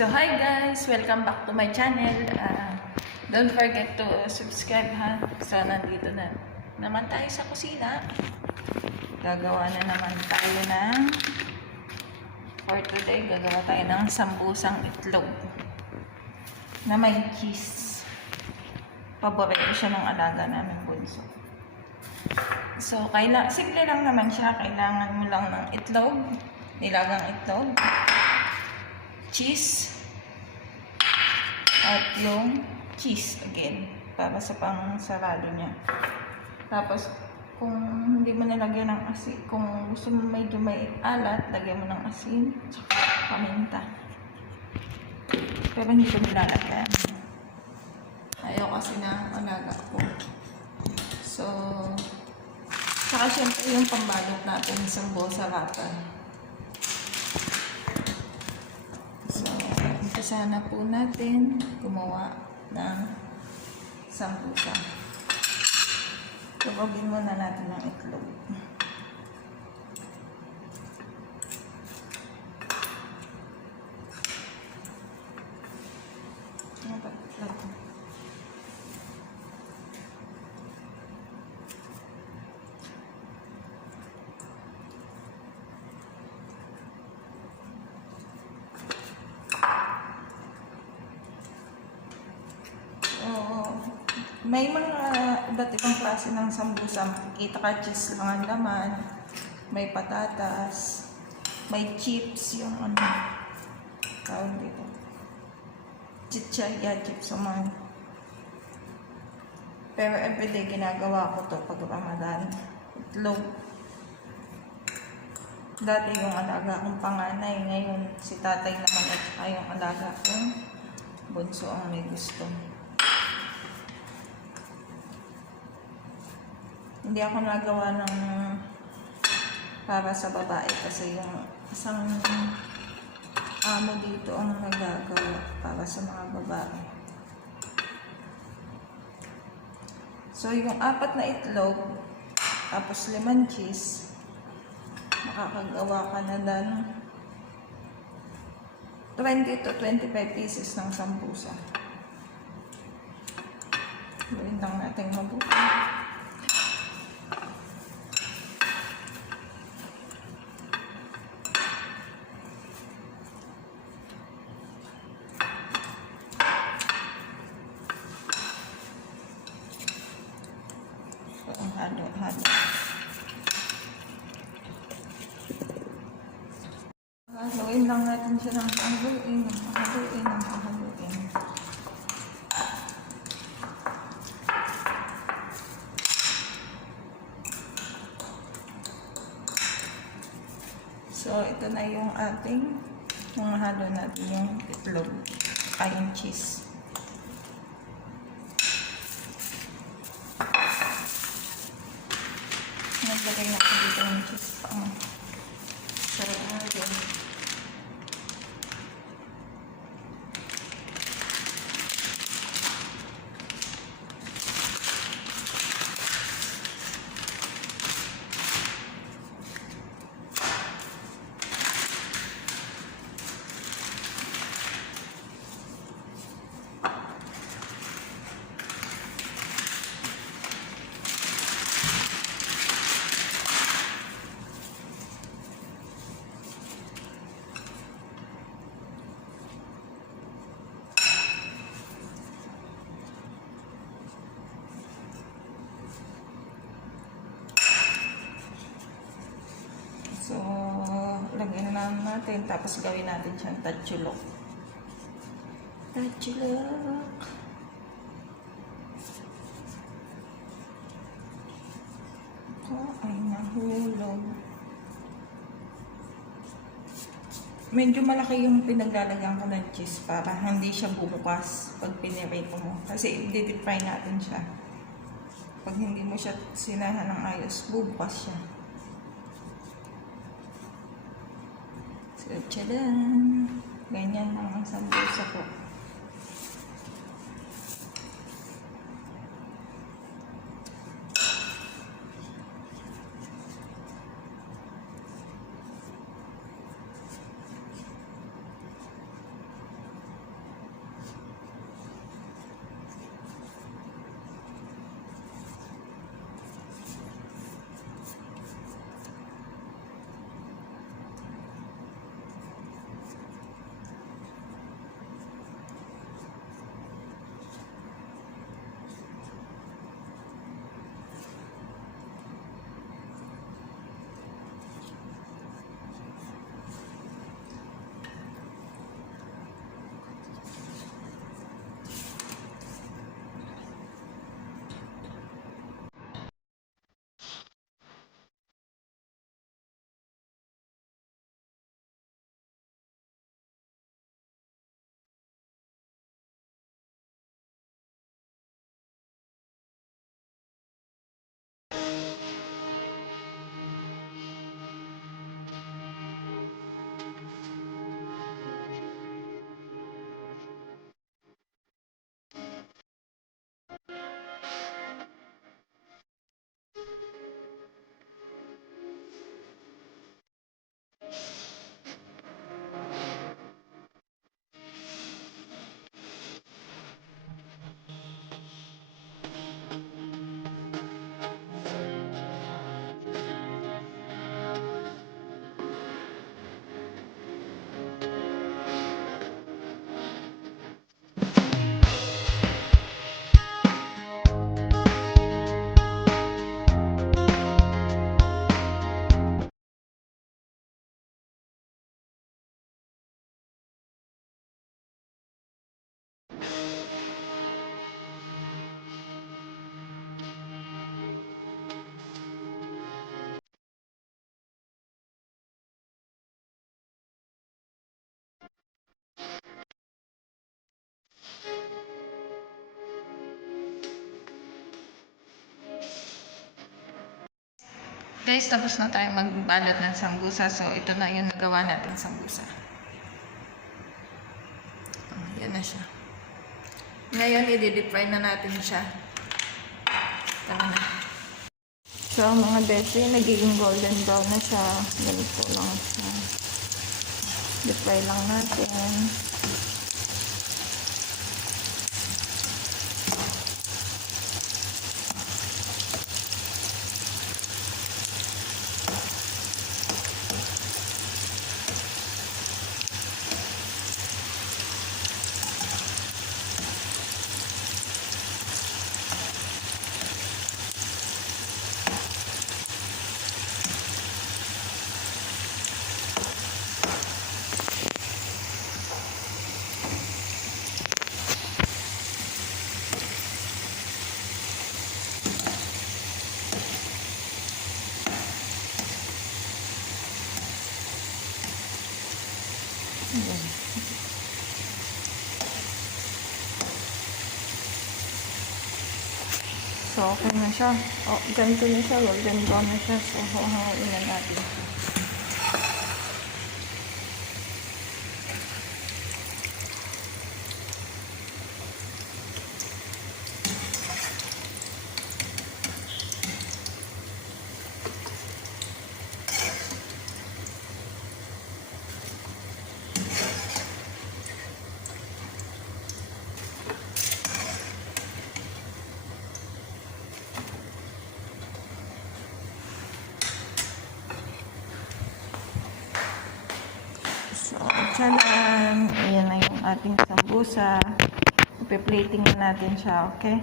So hi guys, welcome back to my channel. Don't forget to subscribe ha. So nandito na naman tayo sa kusina. Gagawa na naman tayo for today, gagawa tayo ng sambusang itlog na may cheese. Paborito siya ng alaga namin bunso. So simple lang naman siya. Kailangan mo lang ng itlog, nilagang itlog, cheese, at yung cheese again para sa pang-sarado niya. Tapos kung hindi mo nalagyan ng asin, kung gusto mo medyo may alat, lagyan mo ng asin at paminta. Pero hindi ko nilalagyan, ayaw kasi na alaga ko. So saka syempre yung pambalot natin sa saratan. Sana po natin gumawa ng sambusa. Tugogin muna natin ng itlog. May mga iba't ibang klase ng sambusa. Makikita ka, cheese lang ang laman, may patatas, may chips, yung tawag dito, chichaya chips naman. Pero everyday ginagawa ko to pag Ramadan. Itlog. Dati yung alaga kong panganay, ngayon si tatay naman at saka yung alaga kong bunso ang may gusto. Hindi ako nagawa ng para sa babae kasi yung isang amo dito ang nagagawa para sa mga babae. So yung 4 na itlog tapos 5 cheese, makakagawa ka na dan 20 to 25 pieces ng sambusa. Gawin lang natin mabuti. Halo-halo. Haluin lang natin siya ng haluin. So, ito na yung ating halo natin yung itlog ay yung cheese. Naglagay na ko dito ng cheese pa. Sarap na rin. So, lagyan na natin. Tapos gawin natin siyang tatchulok. Tatchulok. Ito ay nahulog. Medyo malaki yung pinaglalagyan ko ng cheese para hindi siya bubukas pag pinirito mo. Kasi i-deep fry natin siya. Pag hindi mo siya sinahan ng ayos, bubukas siya. So, tchadan! Ganyan lang ang sambusa ko. Guys, tapos na tayo magbalot ng sambusa. So, ito na yung nagawa natin sambusa. Yan na siya. Ngayon, i-deep fry na natin siya. Tama na. So, mga beshi, nagiging golden brown na siya. Ganito lang siya. Deep fry lang natin. Ayan. So, okay na siya. O, ganito na siya. Golden brown na siya. So, hahain na natin. So, tchalan! Ayan na yung ating sambusa. Ipe-plating na natin siya, okay?